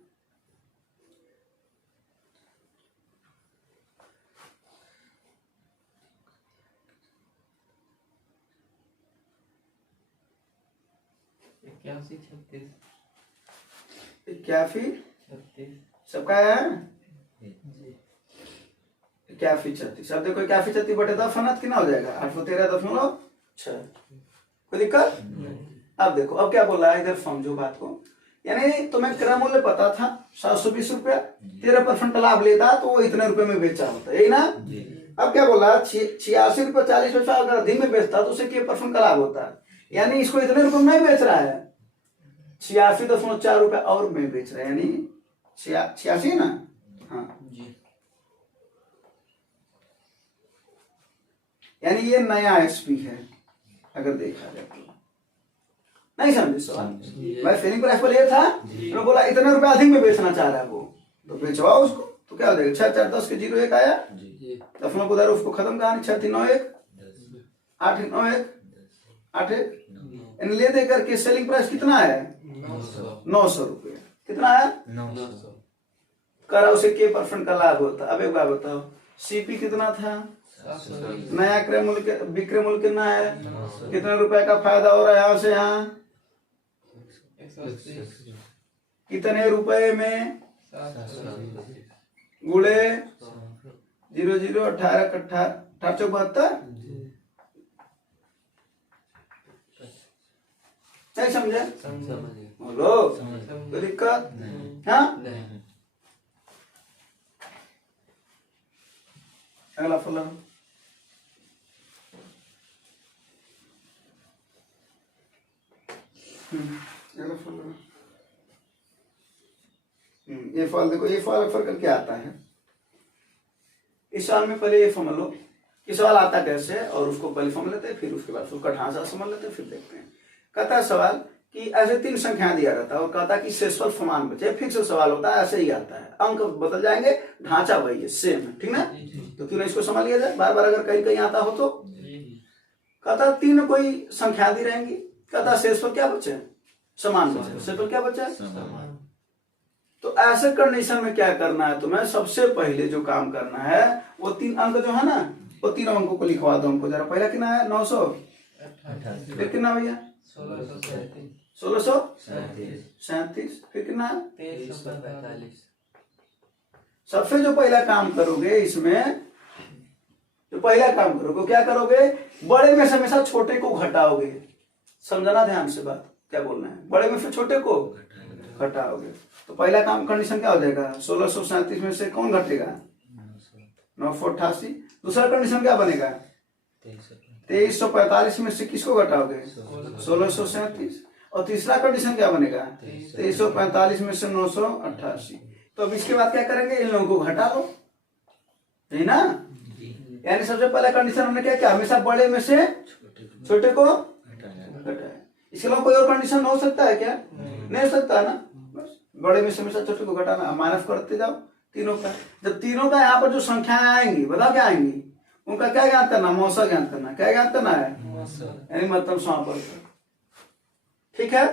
इक्यासी सबका है 81 36। अब देखो 81 बटे 10 है ना, कितना हो जाएगा 813.6। कोई दिक्कत। अब देखो अब क्या बोल रहा है, इधर समझो बात को। यानी तुम्हें क्रय मूल्य पता था 720 रुपया, 13% का लाभ लेता तो वो इतने रुपए में बेचा होता, यही ना। अब क्या बोल रहा है 86 रुपये 40 पैसा अगर अधिक में बेचता तो उसे k% का लाभ होता है। यानी इसको इतने रुपए में नहीं बेच रहा है, 86.4 रुपए और में बेच रहा है, यानी 86 ना। हाँ यानी ये नया एसपी है अगर देखा जाए तो। नहीं समझे सवाल, भाई सेलिंग प्राइस पर ये था, तो बोला इतने रुपए अधिक में बेचना चाह रहा है वो, तो बेचवाओ उसको। तो क्या हो जाएगा 6 4 10 के 0 1 आया, दफनों को उधर उसको खत्म कहानी। 6 3 9 1 8 9 1 8 1 ले दे करके सेलिंग प्राइस कितना है 900 रुपये। कितना है 900 करा, उसे k% का लाभ होता। अब एक बात बताओ सीपी कितना था, नया क्रय मूल्य विक्रय मूल्य कितना है, कितने रुपए का फायदा हो रहा है यहाँ से यहाँ, कितने रुपए में गुड़े 00 18 18 72। नहीं समझे, बोलो कोई दिक्कत। हाँ अगला फल ये फल देखो, ये फल अक्सर करके आता है। इस सवाल में पहले ये समझ लो कि सवाल आता कैसे, और उसको पहले समझ लेते हैं, फिर उसके बाद उसका ढांचा समझ लेते हैं, फिर देखते हैं। कहता है सवाल कि ऐसे 3 संख्या दिया रहता है और कहता है कि शेषफल समान बचे, फिक्स सवाल होता है, ऐसे ही आता है, अंक बदल जाएंगे, ढांचा वही है, सेम है, ठीक ना। तो क्यों ना इसको समझ लिया जाए, बार बार अगर कहीं कहीं आता हो तो। कहता 3 कोई संख्या दी रहेंगी, कहता शेषफल क्या बचे, समान बचे, शेषफल क्या बचा, तो ऐसे कंडीशन में क्या करना है तुम्हें, सबसे पहले जो काम करना है वो 3 अंक जो है ना, वो 3 अंकों को लिखवा दो हमको जरा। पहला कितना है 900, फिर कितना भैया 1637, फिर कितना है 2345। सबसे जो पहला काम करोगे इसमें, जो पहला काम करोगे क्या करोगे, बड़े में से हमेशा छोटे को घटाओगे। समझना ध्यान से बात, क्या बोलना है, बड़े में से छोटे को घटाओगे। तो पहला काम कंडीशन क्या हो जाएगा, 1637 में से कौन घटेगा, 988। दूसरा कंडीशन क्या बनेगा, 2345 में से किसको घटाओगे, 1637। और तीसरा कंडीशन क्या बनेगा, 2345 में से 988। तो अब इसके बाद क्या करेंगे, इन लोगों को घटा लो, है ना। यानी सबसे पहला कंडीशन हमने क्या किया, हमेशा बड़े में से छोटे को घटाया। इसके अलावा कोई और कंडीशन हो सकता है क्या, नहीं हो सकता ना। बस बड़े में से हमेशा छोटे को घटाना, माइनस करते जाओ तीनों का। जब तीनों का यहाँ पर जो संख्याएं आएंगी, बताओ क्या आएंगी, उनका क्या ज्ञान करना, मौसा ज्ञान करना। क्या ज्ञान करना है, यानी मतलब समापन। ठीक है।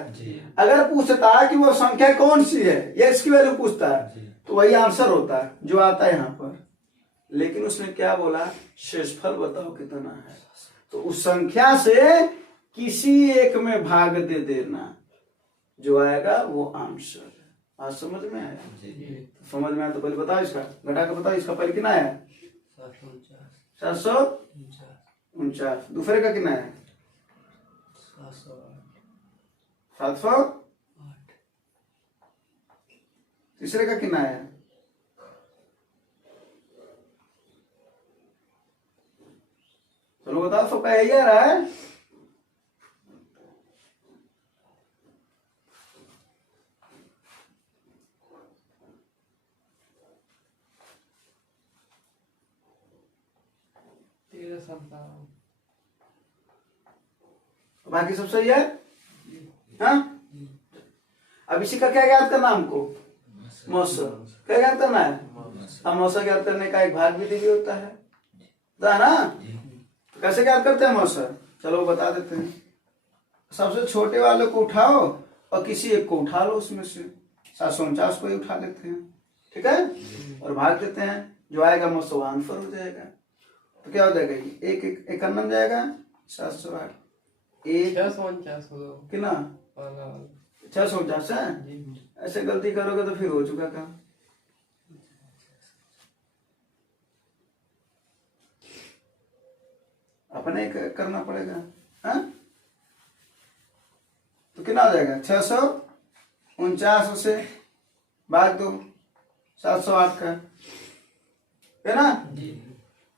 अगर पूछता है कि वो संख्या कौन सी है, या इसकी वैल्यू पूछता है, तो वही आंसर होता है जो आता है यहाँ पर। लेकिन उसने क्या बोला, शेषफल बताओ कितना है, तो उस संख्या से किसी एक में भाग दे देना, जो आएगा वो आंसर है। आज समझ में आया, समझ में आया तो पहले बताओ इसका, घटा के बताओ इसका पहले कितना है 749। दूसरे का कितना है 708। तीसरे का कितना है, चलो बताओ, सबका यही आ रहा है। बाकी सब सही है, हाँ। अब इसी का क्या याद करना हमको, मौसम क्या याद करना है। हम मौसम याद करने का एक भाग विधि भी होता है ना। तो कैसे याद करते हैं मौसम, चलो बता देते हैं। सबसे छोटे वाले को उठाओ और किसी एक को उठा लो, उसमें से 749 को ही उठा लेते हैं, ठीक है, और भाग देते हैं, जो आएगा मौसम आंसर हो जाएगा। तो क्या हो जाएगा, एक एक 51 जाएगा, 708 एक कितना 649 है। ऐसे गलती करोगे तो फिर हो चुका काम। अपने करना पड़ेगा, हाँ। तो कितना हो जाएगा 649 से भाग दो 708 का, है ना।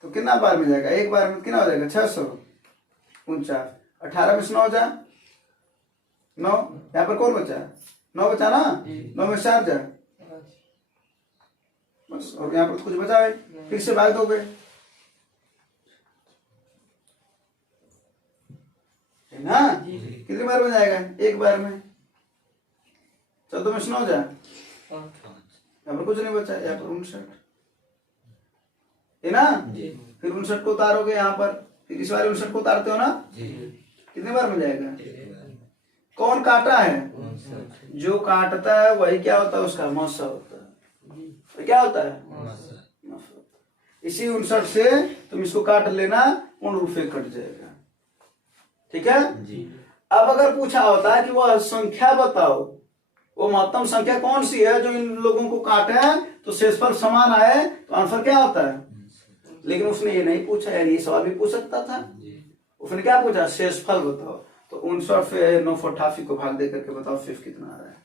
तो कितना बार में जाएगा, एक बार में कितना हो जाएगा 649। 18 में से 9 जा 9, यहाँ पर कौन बचा 9 बचा ना, 9 में 4 जा बस, और यहाँ पर कुछ बचा है, फिर से भाग दोगे, है ना। कितनी बार में जाएगा, एक बार में। 14 में से 9 जा, यहाँ पर कुछ नहीं बचा, यहाँ पर 59 है ना। फिर 59 को उतारोगे यहाँ पर, फिर इस बार 59 को उतारते हो ना, कितने बार में जाएगा। कौन काटा है, जो काटता है वही क्या होता है, उसका मौसा होता है। तो क्या होता है, इसी 59 से तुम इसको काट लेना, पूर्ण रूप से कट जाएगा, ठीक है। अब अगर पूछा होता है कि वह संख्या बताओ, वो महत्तम संख्या कौन सी है जो इन लोगों को काटे हैं तो शेषफल समान आए, तो आंसर क्या होता है। लेकिन उसने ये नहीं पूछा, यार ये सवाल भी पूछ सकता था। उसने क्या पूछा, शेषफल बताओ। तो 59 से 988 को भाग दे करके बताओ शेष कितना आ रहा है।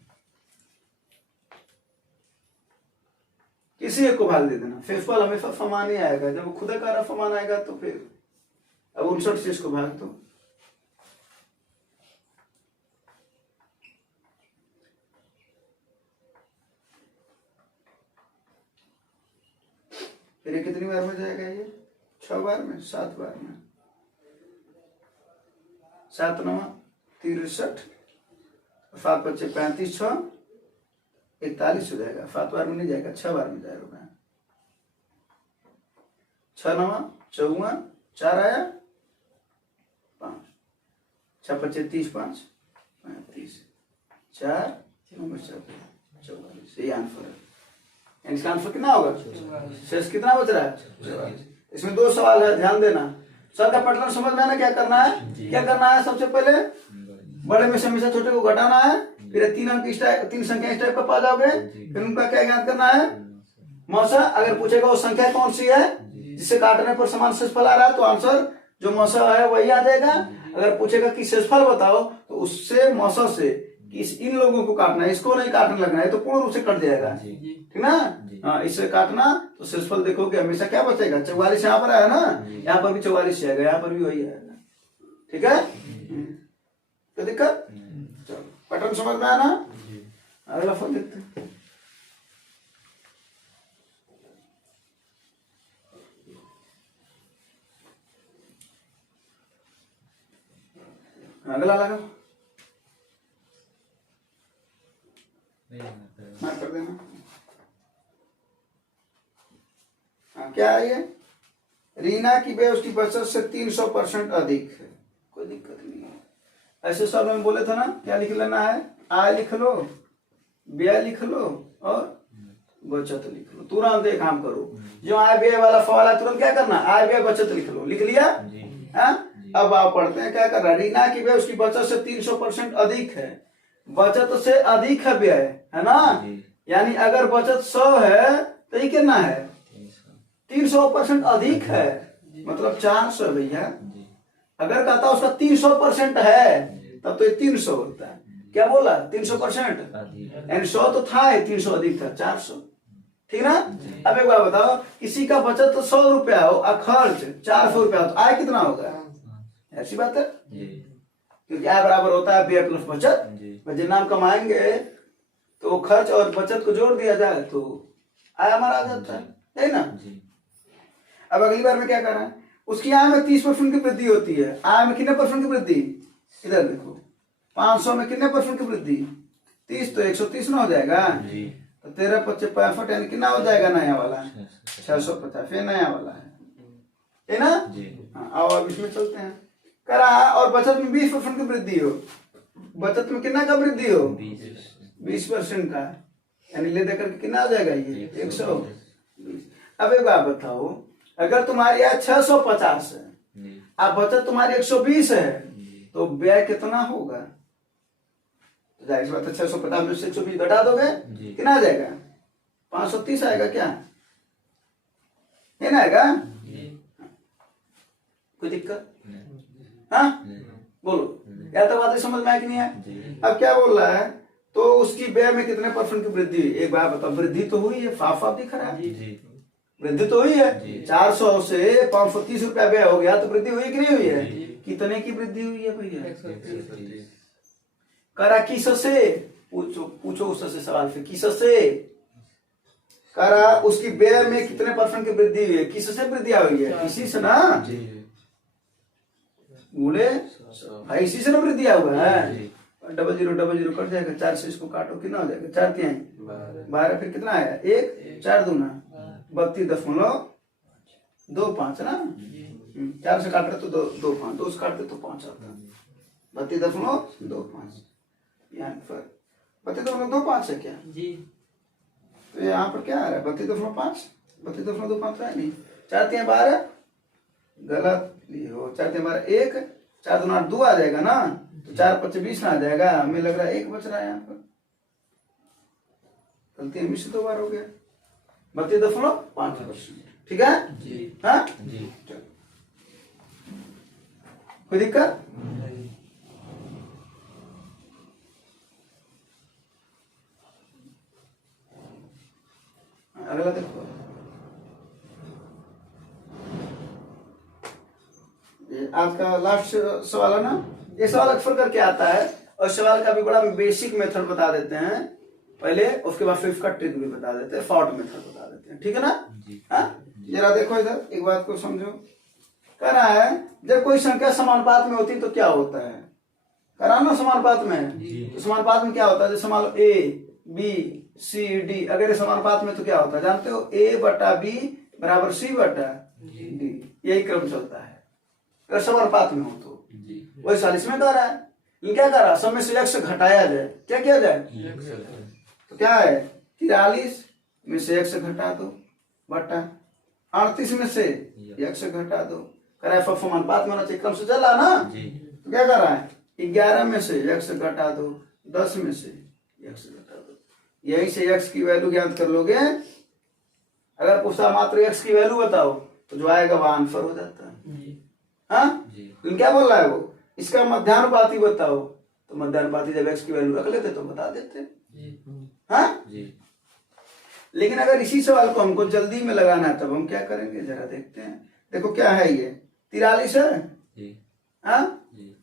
किसी एक को भाग दे देना, शेषफल हमेशा समान ही आएगा। जब खुद का समान आएगा तो फिर अब 59 से इसको भाग दो, फिर ये कितनी बार में जाएगा, ये 6 बार में, 7 बार में। 7 9 63 7 पच्चे 35, 6 41 हो जाएगा। 7 बार में नहीं जाएगा, 6 बार में जाएगा रुपया। 6 9 54, 4 आया 5, 6 पच्चे 30, 5 35, 4 9 44, यही आंसर है। इसका आंसर कितना होगा? शेष कितना बच रहा है? इसमें 2 सवाल है, ध्यान देना। सर का पैटर्न समझ में आना, क्या करना है? क्या करना है? सबसे पहले बड़े में से हमेशा छोटे को घटाना है, फिर 3 अंक इस टाइप, 3 संख्या इस टाइप का पा जाओगे, फिर उनका क्या ज्ञात करना है? मौसा। अगर पूछेगा वो संख्या कौन सी है जिससे काटने पर समान शेषफल आ रहा है, तो आंसर जो मौसा है वही आ जाएगा। अगर पूछेगा कि शेषफल बताओ, तो उससे मौसा से कि इन लोगों को काटना है, इसको नहीं काटने लगना है, तो पूर्ण रूप से कट जाएगा, ठीक ना? हाँ, इससे काटना तो शेषफल देखोगे हमेशा क्या बचेगा? 44 यहाँ पर आया ना, यहाँ पर भी 44 आएगा, यहाँ पर भी वही आएगा, ठीक है? तो दिक्कत? चलो पैटर्न समझ में आया ना? अगला फल देखते हैं। अगला लगा कर देना। हाँ, क्या है ये? रीना की व्यय उसकी बचत से 300% अधिक है। कोई दिक्कत नहीं है। ऐसे सवाल में बोले था ना, क्या लिख लेना है? आय लिख लो, व्यय लिख लो और बचत लिख लो। तुरंत एक काम करो, जो आय व्यय वाला सवाल है तुरंत क्या करना? आय व्यय बचत लिख लो। लिख लिया? अब आप पढ़ते हैं क्या कर रहा है? रीना की व्यय उसकी बचत से 300% अधिक है। बचत से अधिक है व्यय, है ना? यानी अगर बचत 100 है तो ये कितना है? 300% अधिक है, मतलब 400 भैया। अगर कहता उसका 300% है तब तो ये 300 होता है। क्या बोला? 300%, यानी 100 तो था, 300 अधिक था, 400, ठीक ना? अब एक बात बताओ, किसी का बचत तो 100 रुपया हो और खर्च 400 रुपया हो, तो आय कितना होगा? ऐसी बात है, क्योंकि आय बराबर होता है व्यय प्लस बचत। जिन नाम कमाएंगे तो खर्च और बचत को जोड़ दिया जाए तो आय हमारा आ जाता है ना? अब अगली बार में क्या करना है? उसकी आय में 30% की वृद्धि होती है। आय में कितने % की वृद्धि? इधर देखो, 500 में कितने % की वृद्धि? 30, तो 130 ना हो जाएगा। तो 13 पच्चे 65, यानी कितना हो जाएगा नया वाला? 650, ये नया वाला है ना? हाँ, आओ अब इसमें चलते हैं। करा और बचत में 20% की वृद्धि हो। बचत में कितना का वृद्धि हो? 20% का, यानी ले देकर के कितना आ जाएगा ये? 120। अब एक बात बताओ, अगर तुम्हारी आय 650 है अब बचत तुम्हारी 120 है, तो व्यय कितना होगा? तो जाहिर सी बात है 650 में से 120 घटा दोगे, कितना आ जाएगा? 530 आएगा क्या? ये ना आएगा? कोई दिक्कत? हाँ बोलो, या तो बातें समझ में आए कि नहीं है? अब क्या बोल रहा है? तो उसकी व्यय में कितने % की वृद्धि? एक बार बताओ, वृद्धि तो हुई है, साफ साफ दिख रहा है, वृद्धि तो हुई है। 400 से 530 रुपया व्यय हो गया, तो वृद्धि हुई कि नहीं हुई है? कितने की वृद्धि हुई है भैया? करा किससे? पूछो उससे सवाल, फिर किससे करा? उसकी व्यय में कितने % की वृद्धि हुई है? किससे वृद्धि हुई है? किसी से ना, बोले भाई इसी से ना वृद्धि हुआ है। 0000 कट जाएगा, 4 से इसको काटो, कितना हो जाएगा? 4 3 12, फिर कितना आया? 1 4 दूना 32.25 ना? 4 से काट रहे तो 2 5, 2 से काटते तो 5 आता, 32.25। यहाँ पर 32.25 है क्या? तो यहाँ पर क्या आ रहा है? 32.5, 32.25 है नहीं। 4 3 12, गलत हो। 4 3 12 1, 4 2 8 2 आ जाएगा ना, तो 4 5 20 ना आ जाएगा। हमें लग रहा है 1 बच रहा है यहाँ पर, गलती हमें से 2 बार हो गया। 32.5%, ठीक है? हाँ कोई दिक्कत? अगला देखो, आज का लास्ट सवाल है ना। ये सवाल अक्सर करके आता है, और सवाल का भी बड़ा बेसिक मेथड बता देते हैं पहले, उसके बाद फिर इसका ट्रिक भी बता देते हैं, शॉर्ट मेथड बता देते हैं, ठीक है ना? हाँ जरा देखो इधर, एक बात को समझो। कह रहा है जब कोई संख्या समानुपात में होती तो क्या होता है? कराना समानुपात में। तो समानुपात में क्या होता है, जैसे मान लो ए बी सी डी, अगर ये समानुपात में तो क्या होता है जानते हो, ए बटा बी बराबर सी बटा डी, यही क्रम चलता है अगर समानुपात में हो तो। वही 40 में कर रहा है, ये क्या कर रहा है, सब में से x घटाया जाए, क्या किया जाए, तो क्या है 43 में से x घटा दो बटा 38 में से x घटा दो, कर रहा है समानुपात में होना चाहिए, क्रम से चल रहा ना। तो क्या कर रहा है 11 में से x घटा दो, 10 में से x घटा दो, यहीं से x की वैल्यू ज्ञात कर लोगे। अगर पूछा मात्र x की वैल्यू बताओ तो जो आएगा वह आंसर हो जाता है। हाँ क्या बोल रहा है वो, इसका मध्यानुपाती बताओ, तो मध्यानुपाती जब x की वैल्यू रख लेते तो बता देते। हाँ लेकिन अगर इसी सवाल को हमको जल्दी में लगाना है तब हम क्या करेंगे, जरा देखते हैं। देखो क्या है, ये 43 है, हाँ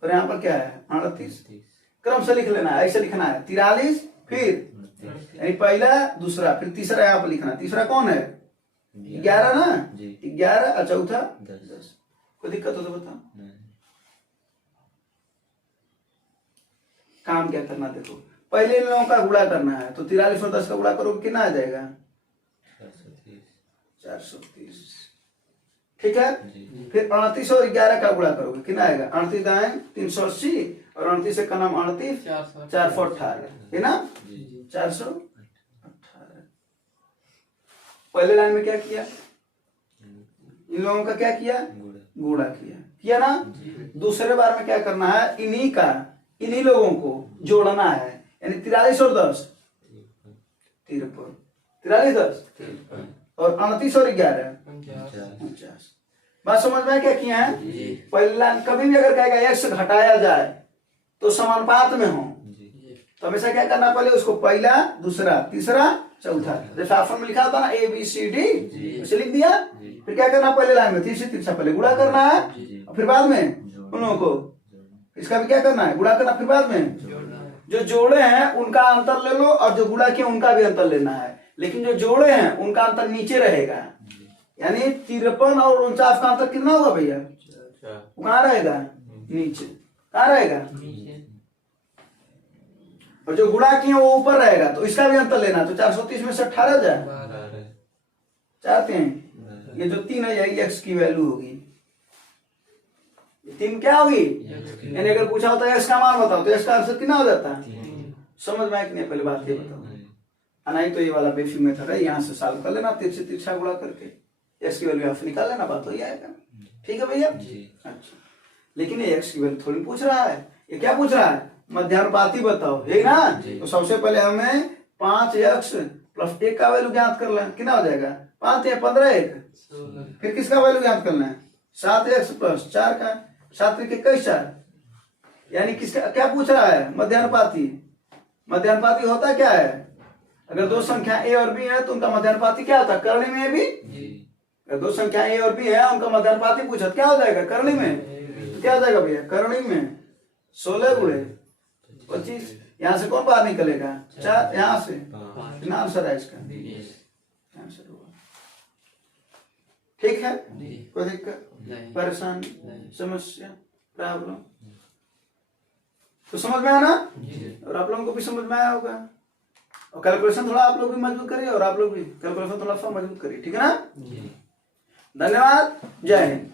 और यहाँ पर क्या है 38, क्रम से लिख लेना है, ऐसे लिखना है 43 फिर यानी पहला दूसरा फिर तीसरा यहाँ पर लिखना, तीसरा कौन है 11 ना, 11 और चौथा 10। कोई दिक्कत हो तो बताओ। काम क्या करना, देखो पहले इन लोगों का गुणा करना है, तो 43 और 10 का गुणा करोगे कितना आ जाएगा 430, ठीक है। फिर 38 और 11 का गुणा करोगे कितना आएगा, 38 दाएं 380 और 38 से का नाम 38 418 है ना, 418। पहले लाइन में क्या किया, इन लोगों का क्या किया गुणा किया ना। दूसरे बार में क्या करना है, इन्हीं लोगों को जोड़ना है, यानी 43 और 10 53, 43 10 और 38 और 11 49। बात समझ में क्या किया है, पहले लाइन कभी भी अगर कहेगा x घटाया जाए तो समानुपात में हो, तो हमेशा क्या करना, पहले उसको पहला दूसरा तीसरा चौथा, जैसे ऑप्शन में लिखा होता ना ए बी सी डी, उसे लिख दिया। फिर क्या करना, पहले लाइन में तीसरी तीसरा पहले गुणा करना है, और फिर बाद में उन लोगों को इसका भी क्या करना है गुणा करना, फिर बाद में जो जोड़े हैं उनका अंतर ले लो और जो गुणा किया उनका भी अंतर लेना है, लेकिन जो जोड़े हैं उनका अंतर नीचे रहेगा, यानी 53 और 49 का अंतर कितना होगा भैया, वो कहाँ रहेगा नीचे, कहाँ रहेगा, और जो गुणा किए वो ऊपर रहेगा, तो इसका भी अंतर लेना। तो 430 में से 18 जाए चाहते हैं, ये जो 3 है यही x की वैल्यू होगी, 3 क्या होगी, यानी अगर पूछा होता है x का मान बताओ तो x का आंसर कितना हो जाता है। समझ में आया कि नहीं, पहले बात ये बताओ। नहीं तो ये वाला बेफी मेथड है, यहाँ से सॉल्व कर लेना, तिरछे तिरछा गुणा करके x की वैल्यू यहाँ से निकाल लेना, बात हो जाएगा। ठीक है भैया, अच्छा। लेकिन ये x की वैल्यू थोड़ी पूछ रहा है, ये क्या पूछ रहा है, मध्यानुपाती बताओ, है ना। तो सबसे पहले हमें 5x प्लस 1 का वैल्यू ज्ञात कर लें, कितना हो जाएगा 5 या 15 1, फिर किसका वैल्यू ज्ञात करना है 7x प्लस 4 का, 7 के 21 4, यानी किसका क्या पूछ रहा है, मध्यानुपाती। मध्यानुपाती होता क्या है, अगर दो संख्या a और b है तो उनका मध्यानुपाती क्या होता है, करणी में भी। अगर दो संख्या a और b है उनका मध्यानुपाती पूछा क्या हो जाएगा, करणी में। तो क्या हो जाएगा भैया, करणी में 16 गुणे 25, यहाँ से कौन बाहर निकलेगा 4, यहाँ से आंसर है इसका आंसर होगा। ठीक है, कोई दिक्कत परेशानी समस्या प्रॉब्लम तो समझ में आया ना, और आप लोगों को भी समझ में आया होगा। और कैलकुलेशन थोड़ा आप लोग भी मजबूत करिए और आप लोग भी कैलकुलेशन थोड़ा सा मजबूत करिए, ठीक है ना। धन्यवाद, जय हिंद।